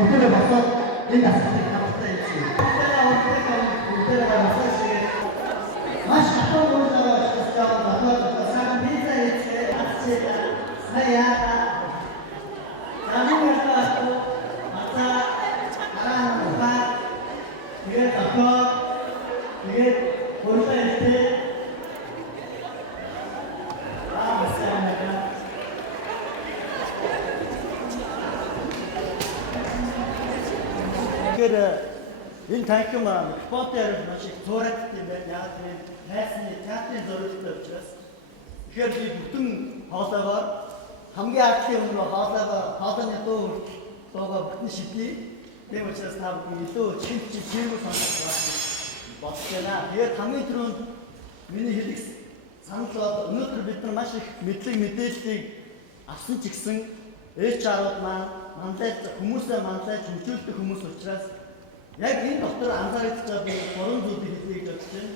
бүгдээ босоод энэ асуултыг хамтдаа хэлсэн. Бүгдээ босоод маш хатуу үйлдэл хийж байгаа сайн биза хийх асуулт хаяа амингаа ата араа тэгээд апа тэгээд хөрөлтэй энэ танхим спортоор маш их зурагт юм байна. Яг тийм хайсны театрын зурагтай учраас тэгэхээр би бүтэн хоолойгоор хамгийн ардлын өмнө хоолойны дуугаа бүтэн шидний. Тийм учраас та бүхэн илүү чимээгүй сонсох бодож байна. Тэгээд хамгийн түрүүнд миний хэлэх санал бол өнөөдөр бид нар маш их мэдээллийг авсан ч гэсэн HR-ууд манлайлж хүмүүсээ манлайлж хөгжүүлдэг хүмүүс учраас яг энэ доктор анзаарч байгаа би 3 зүйлийг хэлье гэж бодож байна.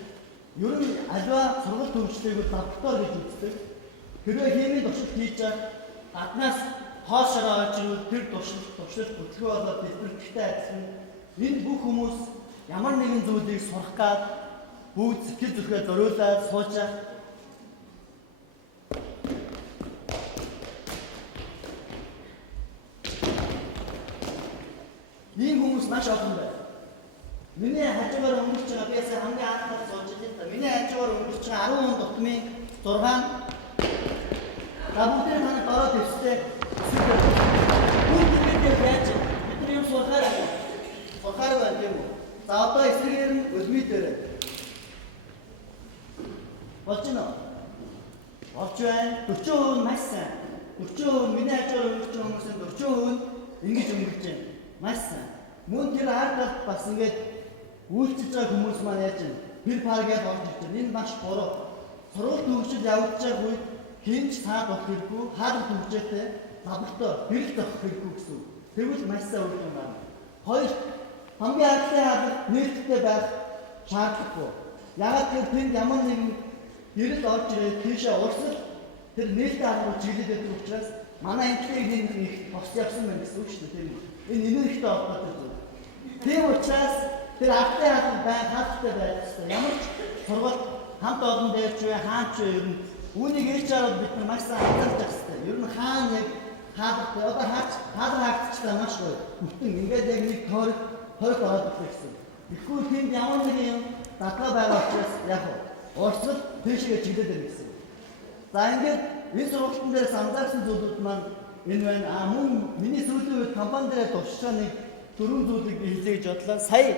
Ер нь аливаа сургалт төвчлэгийг лаборатори гэж үздэг. Хэрвээ химийн туршилт хийж гаднаас хоошоо орж ирвэл тэр туршилт бүтлгүй болоод бэлтгэртэй адилхан энэ бүх хүмүүс ямар нэгэн зүйлийг сурах гад бүгд сэтгэл зүрхээ зориулаад сууж ийм хүмүүс маш олон байна. Миний хажуугаар өнгөрч байгаа би ясаа хамгийн анхаар сууж байгаа. Миний хажуугаар өнгөрч байгаа 10 документ 6 бүгдээ манай дороо дэвстэй бүгдээ байж бидний сурахаар байна тийм үү? За одоо эсрэгээр нь өлмий дээр болж байна. Болж байна. 40% маш сайн. 40% миний хажуугаар өнгөрч байгаа хүмүүсийн 40% ингэж өнгөрч байна. Маш сайн. Мөн тэр ард бас ингэж үйлчлж байгаа хүмүүс маань яаж вэ? Тэр паргээд орж ирж байна. Энэ маш буруу. Сургууль төгсөл явж байгаа үед хинч цаад болох хэрэггүй, хаалт төгжөөтэй лаборатори хэрэг зохих хэрэггүй гэсэн. Тэгвэл маш сайн үйл юм байна. Хоёр хамгийн анхны хаалт нээлттэй байх шаардлагагүй. Яагаад гэвэл тэнд ямар нэгэн гэрэл орж ирээд тийшээ урсгал тэр нээлттэй хаалт чиглэлд байдаг учраас манай энэтэй нэг их бос явсан байна гэсэн үг шүү дээ. Энэ энергитэй холбоотой зүйл. Тийм учраас тэр автын хаалт байх хаалттай байх хэрэгтэй. Ямар ч сургалт хамт олон дээр ч вэ хаан ч вэ ер нь үүнийг ээж аваад бид нар маш сайн анзаарч байх хэрэгтэй. Ер нь хаан яг хаалт одоо хаагдчихлаа маш гоё. Бүтэн ингээд яг нэг тойрог ороод ирлээ гэсэн. Тэгэхгүй тэнд ямар нэгэн юм дадлаа байгаа учраас яг урсгал тийшээ чиглээд байна гэсэн. За ингээд энэ сургалтын дээрээс анзаарсан зүйлүүд маань энэ байна. Мөн миний сүүлийн үед компани дээр туршиж нэг 4 зүйлийг би хэлье гэж бодлоо. Сая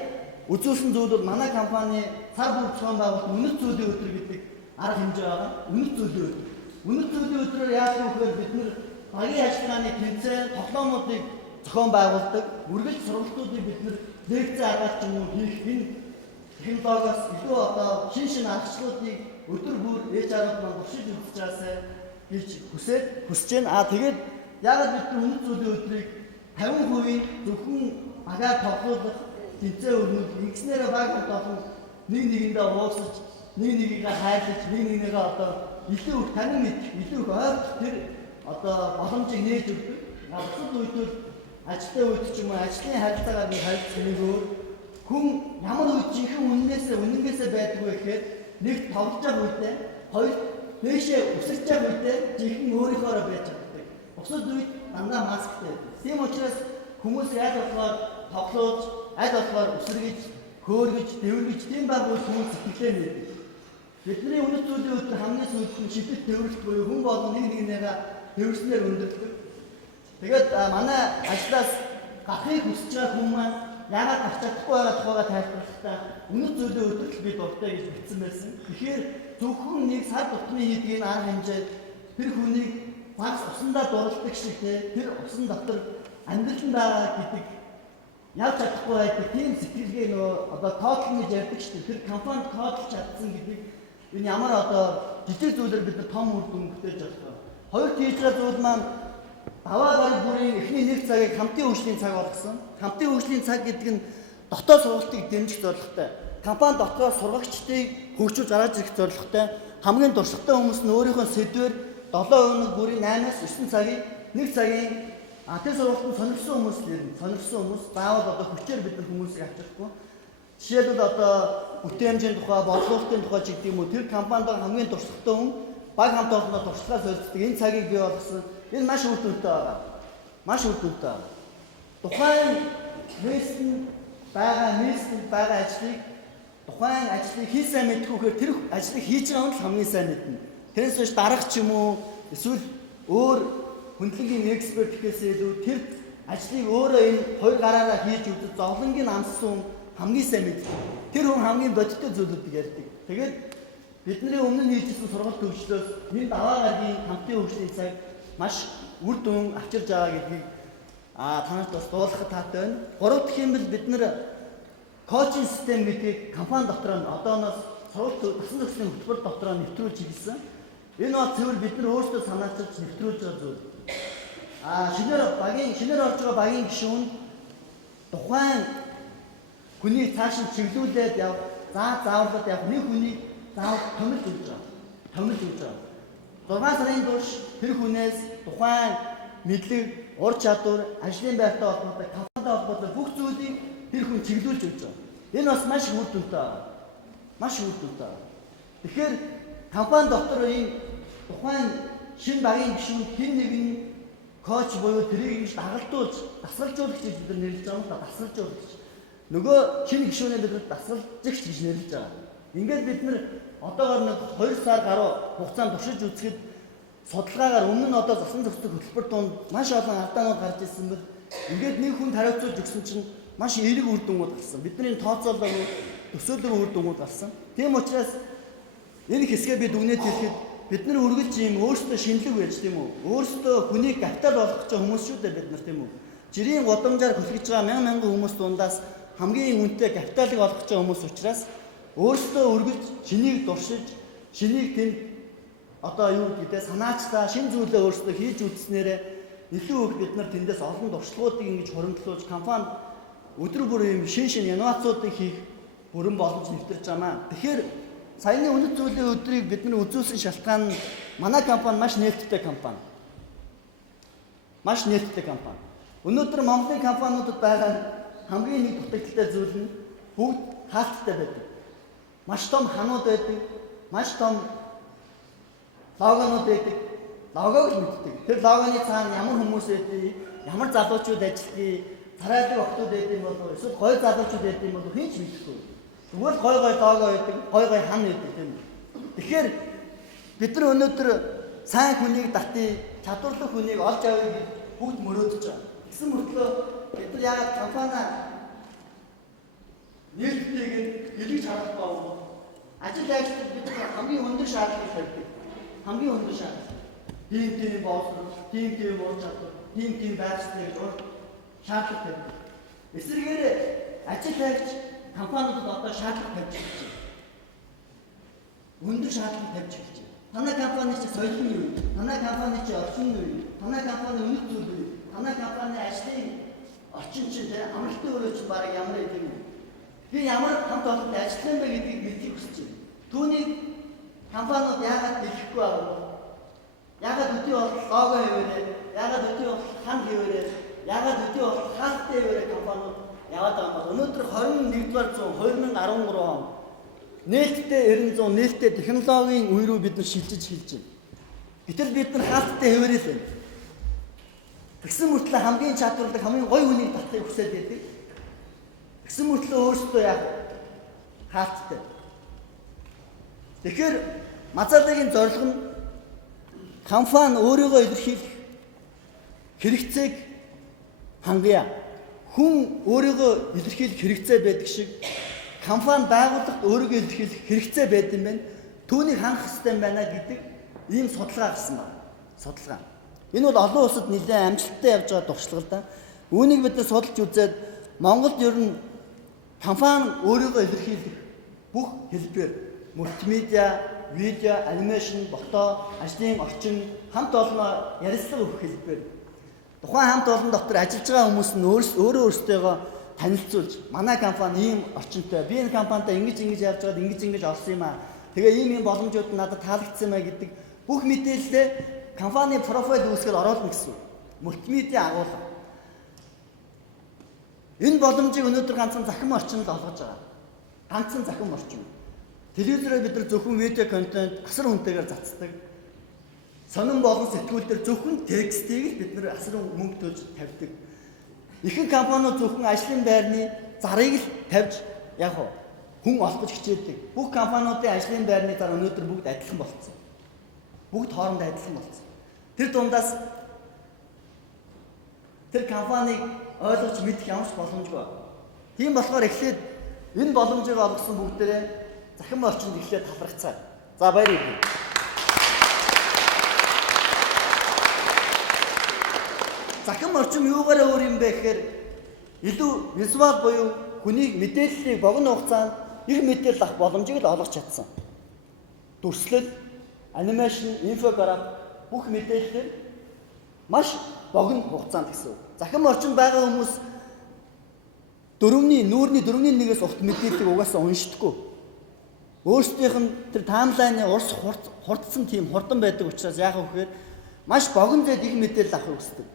үзүүлсэн зүйл бол манай компани цар бүр зохион байгуулалт үнэт зүйлийн өдөр гэдэг арга хэмжээ байгаа. Үнэт зүйлийн өдөр. Үнэт зүйлийн өдрөөр яаж гэхээр бид нар багийн ажиллагааны тэмцээн тоглоомуудыг зохион байгуулдаг. Үргэлж сургалтуудыг бид нар лекц аргаар ч юм уу хийх энэ технологиос илүү одоо шин аргачлалуудыг өдөр бүр HR-ууд маань туршиж үзэж байгаасай гэж хүсэж байна. Тэгээд яагаад бид нар үнэт зүйлийн өдрийг 50% зөвхөн багаар тоглуулах тэмцээн өрнөд ингэснээрээ баг олон нэгэндээ уулзаж нэгийг хайрлаж нэгээ одоо илүү их танин мэдэх илүү их ойлгох тэр одоо боломжийг нээж өгдөг. Бусад үед ажилтны үед ч юм уу ажлын харилцаагаар нэг харилцах нэг өөр хүн ямар үед жинхэнэ үнэнгээсээ байдаггүй гэхээр нэг тоглож байгаа үедээ хоёр дээшээ өсөж байгаа үедээ жинхэнэ өөрийнхоороо байж чаддаг. Бусад үед дандаа масктай. Тийм учраас хүмүүс яаж болохоор тоглож аль болохоор өсөргөж, хөөргөж, дэвэргэж тийм байгуул хүмүүс сэтгэлээ нээдэг. Бидний үнэт зүйлийн өдөр хамгийн сүүлд нь шидэт дэврэлт буюу хүн болон нэгнийгээ дэвэрснээр өндөрдөг. Тэгээд манай ажлаас гарахыг хүсэж байгаа хүмүүс маань яагаад гарч чадахгүй байгаа тухайгаа тайлбарлахдаа үнэт зүйлийн өдөрт би дуртай гэж бичсэн байсан. Тэгэхээр зөвхөн нэг сар тутмын хийдгийг арга хэмжээ тэр хүнийг багс усандаа дурладаг шиг тэр усан дотор амьдрал байгаа гэдэг явж чадахгүй байдаг тийм сэтгэлгээ нөгөө одоо коодлын гэж ярьдаг шүү дээ. Тэр компанид коодлж чадсан гэдэг энэ ямар одоо жижиг зүйлээр бид нар том үр дүн бүтээж байгаа. Хоёр хийж байгаа зүйл маань даваа гараг бүрийн эхний нэг цагийг хамтын хөгжлийн цаг болгосон. Хамтын хөгжлийн цаг гэдэг нь дотоод сургалтыг дэмжих зорилготой. Компани дотоод сургагчдыг хөгжүүлж гаргаж ирэх зорилготой. Хамгийн туршлагатай хүмүүс нь өөрийнхөө сэдвээр 7 өнөг бүрийн 8-9 цагийг нэг цагийн Тэр сургалтанд сонирхсан хүмүүс л ирнэ. Сонирхсан хүмүүс заавал одоо хүчээр бид нар хүмүүсийг авчихгүй. Жишээлбэл одоо бүтээмжийн тухай, борлуулалтын тухай ч гэдэг юм уу, тэр компанид хамгийн туршлагатай хүн баг хамт олондоо туршлагаа солилцдог. Энэ цагийг бий болгосон. Энэ маш үр дүнтэй байгаа. Маш үр дүнтэй байгаа. Тухайн нийслэнд байгаа ажлыг тухайн ажлыг хийж сайн мэдхгүйгээр тэр ажлыг хийж байгаа хүн л хамгийн сайн мэднэ. Тэрнээс биш дарга ч юм уу эсвэл өөр хөндлөнгийн эксперт гэхээсээ илүү тэр ажлыг өөрөө энэ хоёр гараараа хийж үзэж зовлонгийн амссан хамгийн сайн мэддэг. Тэр хүн хамгийн бодиттой зүйлүүдийг ярьдаг. Тэгээд бидний өмнө нь хийжсэн сургалт төвчлөөс энэ даваа гарагийн хамтын хөгжлийн цаг маш үр дүн авчирж байгаа гэдгийг танарт бас дуулахад таатай байна. Гурав дахь юм бол бид нэр коучинг систем гэдгийг компани дотор нь одооноос сургалт насан туршийн хөтөлбөр дотроо нэвтрүүлж хэлсэн. Энэ бол зөвхөн бид нар өөрсдөө санаачилж нэвтрүүлж байгаа зүйл. Шинээр орж байгаа багийн гишүүн тухайн хүнийг цааш нь чиглүүлээд яв, зааварлаад яв, нэг хүнийг заавал томилж өгч байгаа. 6 сарын турш тэр хүнээс тухайн мэдлэг, ур чадвар, ажлын байртай холбоотой, компанитай холбоотой бүх зүйлийг тэр хүн чиглүүлж өгч байгаа. Энэ бас маш үр дүнтэй байна. Маш үр дүнтэй байна. Тэгэхээр компани дотор ийм тухайн шинэ багийн гишүүн хэн нэгэн коуч буюу тэрийг ингэж дагалтуулж, дасгалжуулагч гэж бид нэрлэж байгаа юм да, дасгалжуулагч. Нөгөө шинэ гишүүнээ бид дасгалжигч гэж нэрлэж байгаа. Ингээд бид нар одоогоор нэг 2 сар гаруй хугацаанд туршиж үзэхэд судалгаагаар өмнө нь одоо засан зохицох хөтөлбөр донд маш олон алдаанууд гарч ирсэн бол ингээд нэг хүнд хариуцуулж өгсөн чинь маш эерэг үр дүнгууд гарсан. Бидний тооцоолол төсөөлөл үр дүнгууд гарсан. Тийм учраас энэ хэсгээ бид үгнээд хэлэхэд бид нар үргэлж юм өөрсдөө шинэлэг байж тийм үү? Өөрсдөө хүнийг капитал болгох гэж хүмүүс шүү дээ бид нар тийм үү? Жирийн годамжаар хөтлөж байгаа мянган хүмүүс дундаас хамгийн үнэтэй капиталыг олгох гэж байгаа хүмүүс учраас өөрсдөө үргэлж шинийг дуршиж, шинийг тэнд одоо юу гэдэг санаачлаа, шин зүйлээ өөрсдөө хийж үзснээрээ илүү их бид нар тэндээс олон дуршлагуудыг ингэж хуримтлуулж компани өдөр бүр юм шин инновацуудыг хийх бүрэн боломж нэвтэрч байгаамаа. Тэгэхээр саяны үнэт зүйлийн өдрийг бид нар үзүүлсэн шалтгаан нь манай компани маш нээлттэй компани. Маш нээлттэй компани. Өнөөдөр Монголын компаниудад байгаа хамгийн нэг дутагдaltaй зүйл нь бүгд хаалттай байдаг. Маш том ханууд байдаг, маш том логонууд байдаг. Логог л мэддэг. Тэр логоны цаана ямар хүмүүс байдгийг, ямар залуучууд ажиллагийг, царайлаг охтууд байдгийг болов эсвэл гой залуучууд байдгийг болов хэн ч мэдэхгүй. Тэгвэл гой лого байдаг, гой хан байдаг тийм. Тэгэхээр бид нар өнөөдөр сайн хүнийг татъя, чадварлаг хүнийг олж авъя гэж бүгд мөрөөдөж байгаа. Гэсэн мөртлөө бид нар яагаад компани нээлттэйг илгэж харах болов? Ажил ажиллаж бид хамгийн өндөр шаардлагыг тавьдаг. Хамгийн өндөр шаардлага. Тийм боловсрол, тийм ур чадвар, тийм байршлыг шаардлага тавьдаг. Эсвэргээр ажил хайрч компаниудад одоо шаардлага тавьж байгаа. Өндөр шаардлага тавьж байгаа. Танай компани чи соёлын юу? Танай компани чи орчин юу? Танай компани үнэт зүйл юу? Танай компани ажлын орчин чинь амралтын өрөө чинь баг ямар гэдэг юм. Би ямар хамт олоннд ажиллана бэ гэдгийг мэдхийг хүсэж байна. Түүнийг компаниуд яагаад дэлгэхгүй байгаа вэ? Яагаад өдөө бол лого хэвээрээ, яагаад өдөө бол хан хэвээрээ, яагаад өдөө бол хаалттай хэвээрээ компаниуд яваад байгаа юм. Өнөөдөр 21-р зуун 2013 он нээлттэй 900 нээлттэй технологийн үе рүү бид нар шилжиж хэлж байна. Гэтэл бид нар хаалттай хэвээрээ л байна. Тэгсэн мөртлөө хамгийн чадвартай, хамгийн гоё үнийг татахыг хүсэж байдаг. Тэгсэн мөртлөө өөрсдөө яг хаалттай. Тэгэхээр Мазалагийн зорилго нь компани өөрийгөө илэрхийлэх хэрэгцээг хангая. Хүн өөрийгөө илэрхийлэх хэрэгцээ байдаг шиг компани байгууллагт өөрийгөө илэрхийлэх хэрэгцээ байд юм байна. Түүнийг хангах хэрэгтэй байна гэдэг ийм судалгаа гарсан байна. Судалгаа. Энэ бол олон улсад нэлээд амжилттай явж байгаа туршлага л да. Үүнийг бид нар судалж үзээд Монголд ер нь компани өөрийгөө илэрхийлэх бүх хэлбэр мультимедиа, видео, анимашн, фото, ажлын орчин, хамт олоноо ярилцлага өгөх хэлбэр. Тухайн хамт олон дотор ажиллаж байгаа хүмүүс нь өөрөө өөрсдөө танилцуулж, манай компани ийм орчинтой, би энэ компанитай ингэж явж байгаад ингэж олсон юм аа. Тэгээ ийм боломжууд надад таалагдсан маа гэдэг бүх мэдээлэлээ компани профайл үүсгэл оруулна гэсэн. мультимедиа агуулга. Энэ боломжийг өнөөдөр ганцхан захин орчинд олгож байгаа. Ганцхан захин орчин. Телевизээр бид нар зөвхөн видео контент асар хүнтэйгээр цацдаг. Сонин болон сэтгүүлдэр зөвхөн текстийг бид нар асар мөнгө төлж тавьдаг. Ихэнх компаниуд зөвхөн ажлын байрны зарыг л тавьж яг хүн олох гэж хичээдэг. Бүх компаниудын ажлын байрны зар өнөөдөр бүгд адилхан болцсон. Бүгд хоорондоо адилхан болцсон. Тэр дундаас тэр компанийг ойлгож мэдэх ямар ч боломжгүй. Тийм болохоор эхлээд энэ боломжийг олгосон бүгдээрээ захин орчинд эхлээд талархацгаа. За баярлалаа. Захин орчин юугаараа өөр юм бэ гэхээр илүү визуал буюу хүнийг мэдээллийг богино хугацаанд их мэдээлэл авах боломжийг л олгож чадсан. Дүрслэл, анимашн, инфографик бүх мэдээлэл маш богино хугацаанд гэсэн үг. Захин орчинд байгаа хүмүүс нүүрний 4-1-ээс урт мэдээллийг угаасаа уншдаггүй. Өөрсдийнх нь тэр таймлайны урс хурдсан тийм хурдан байдаг учраас яах вэ гэхээр маш богино зэд их мэдээлэл авахыг хүсдэг.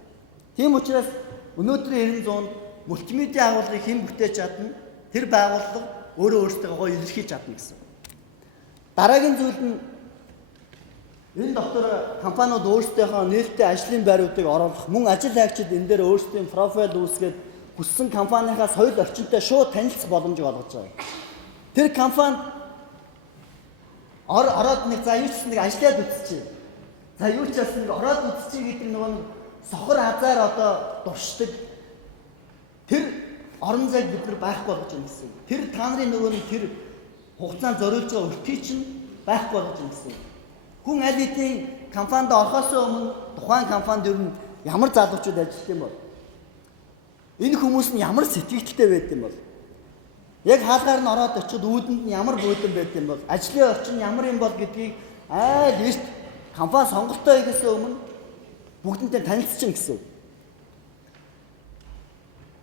Тийм учраас өнөөдрийн 90-100-д мультимедиа агуулгыг хэн бүтээж чадна? Тэр байгууллага өөрөөсөө гоё илэрхийлж чадна гэсэн. Дараагийн зүйл нь энэ доктор компаниуд өөрсдийнхөө нээлттэй ажлын байруудыг оруулах, мөн ажил хайгчид энэ дээр өөрсдийн профайл үүсгээд хүссэн компанийнхаа соёл орчинтой шууд танилцах боломжийг олгож байгаа. Тэр компани ороод нэг за юу ч нэг ажиллаад үзчихье. За юу ч бас нэг ороод үзчихье гэдэг нөгөө сохор хазаар одоо дуршдаг. Тэр орон зайг бид нар байхгүй болгож байна гэсэн. Тэр та нарын нөгөө нэг тэр хугацаанд зориулж байгаа өртгий чинь байхгүй болгож байна гэсэн. Хүн аль хэдийн компанид орохоос өмнө тухайн компанид ер нь ямар залуучууд ажиллаж юм бол энэ хүмүүс нь ямар сэтгэгдэлтэй байд юм бол яг хаалгаар нь ороод очиод үүдэнд нь ямар буудан байд юм бол ажлын орчин ямар юм бол гэдгийг айл эрт компани сонголтоо хийхээс өмнө бүгдэнтэй танилцчихна гэсэн.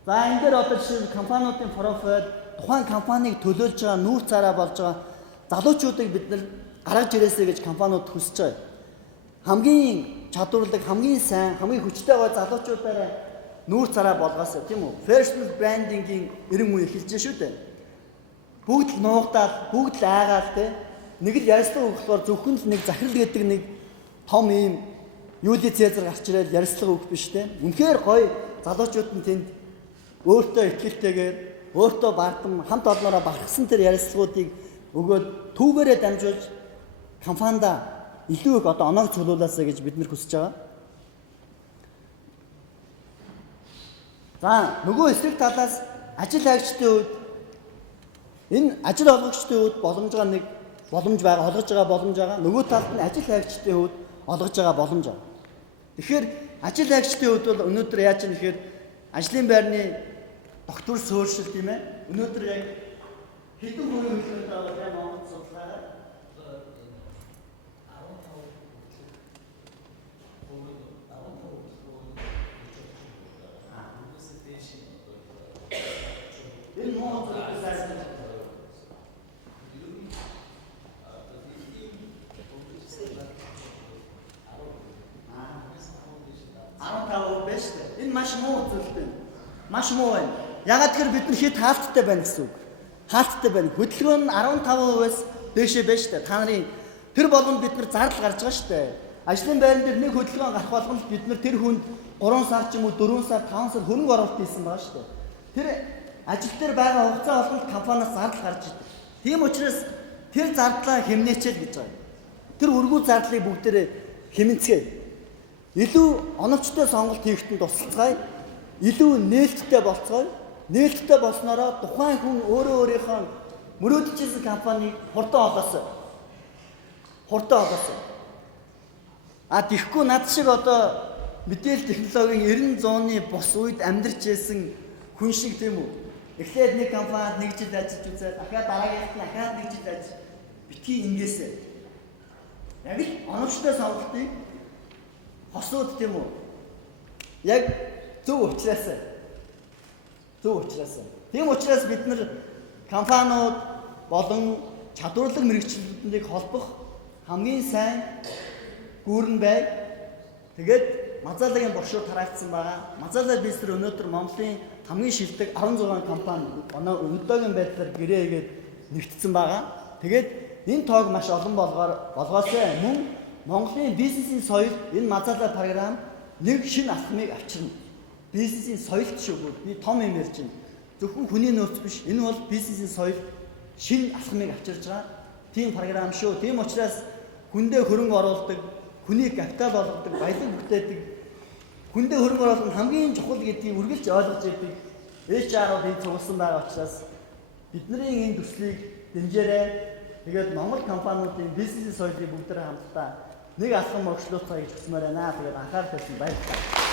За энэ дээр одоо жишээ компаниудын профайл тухайн компанийг төлөөлж байгаа нүүр цараа болж байгаа залуучуудыг бид нар гаргаж ирээсэй гэж компаниуд хүсэж байгаа. Хамгийн чадварлаг, хамгийн сайн, хамгийн хүчтэй байгаа залуучуудаараа нүүр цараа болгоосоо тийм үү? Personal branding-ийн эрен үе эхэлж шүү дээ. Бүгд л нуугдаад, бүгд л айгаад те. Нэг л ярьслага өгөхлөөр зөвхөн л нэг захирал гэдэг нэг том ийм Юли Цезар гарч ирээд ярьслага өгөх биш те. Үнэхээр гоё залуучууд нь тэнд өөртөө ихтэйгээр, өөртөө бардам хамт олноороо багтсан тэр ярьслагуудыг өгөөд түүгээрээ дамжуулж компанида илүү их одоо оног цуглуулаасаа гэж бид нар хүсэж байгаа. За нөгөө эсрэг талаас ажил хайгчдын үед энэ ажил олгогчдын үед боломж байгаа олгож байгаа боломж байгаа. Нөгөө талд нь ажил хайгчдын үед олгож байгаа боломж байгаа. Тэгэхээр ажил хайгчдын үед бол өнөөдөр яаж юм гэхээр ажлын байрны доктор суурьшил тийм ээ. Өнөөдөр яг хэдэн хувийн хөлөнд байгаа юм Монгол судалгаараа энэ Монгол судалгаараа энэ маш муу зүйлтэй. Маш муу байна. Ягаад гэхээр бид нар хэд хаалттай байна гэсэн үг. Хаалттай байна. Хөдөлгөөн нь 15%-аас дээшээ байна шүү дээ. Та нарын тэр болгонд бид нар зардал гарч байгаа шүү дээ. Ажлын байран дээр нэг хөдөлгөөн гарах болгонд бид нар тэр хүнд 3 сар ч юм уу 4 сар 5 сар хөрөнгө оруулалт хийсэн байгаа шүү дээ. Тэр ажил дээр байгаа хугацаа болгонд компаниас зардал гарч идэв. Тийм учраас тэр зардлаа хэмнээчээл гэж байгаа. Тэр өргүү зардлыг бүгдээрээ хэмнэцгээе. Илүү оновчтой сонголт хийхэд тусалцгаая. Илүү нээлттэй болцгоё. Нээлттэй болсноороо тухайн хүн өөрийнхөө мөрөөдчихсэн компанийг хурдан олоосоо. Тэгэхгүй над шиг одоо мэдээлэл технологийн 90-100-ны бус үед амьдарч байсан хүн шиг тийм үү? Эхлээд нэг компанид нэг жил ажиллаж үзээд дахиад дараагийнх нь дахиад нэг жил ажиллаж битгий ингээсээ. Яг л оновчтой сонголтыг хосууд тийм үү? Яг зөв учраас. Тийм учраас бид нар компаниуд болон чадварлаг мэргэжлүүдийг холбох хамгийн сайн гүүрэн байг. Тэгээд Мазалагийн боршуу тараагдсан байгаа. Мазалаа бизнесээр өнөөдөр Монголын хамгийн шилдэг 16 компани өнөөдрийн байдлаар гэрээгээд нэгтсэн байгаа. Тэгээд энэ тоог маш олон болгоосоо мөн Монголын бизнесийн соёл энэ Мазалаа програм нэг шинэ алхмыг авчирна. Бизнесийн соёлт шүү. Би том юм ярьж байна. Зөвхөн хүний нөөц биш. Энэ бол бизнесийн соёл шинэ алхмыг авчирж байгаа. Тийм програм шүү. Тийм учраас хүндээ хөрөнгө оруулдаг, хүний капитал болгодог, баялаг бүтээдэг, хүндээ хөрөнгө оруулах нь хамгийн чухал гэдгийг үргэлж ойлгож байдаг. HR бол энэ цугласан байгаа учраас бидний энэ төслийг дэмжээрэй. Тэгээд Монгол компаниудын бизнесийн соёлыг бүгдээ хамтдаа нэг алхам өргөжлүүлэх гэж хүсмээр байна. Тэгээд анхаарал тавьсан баярлалаа.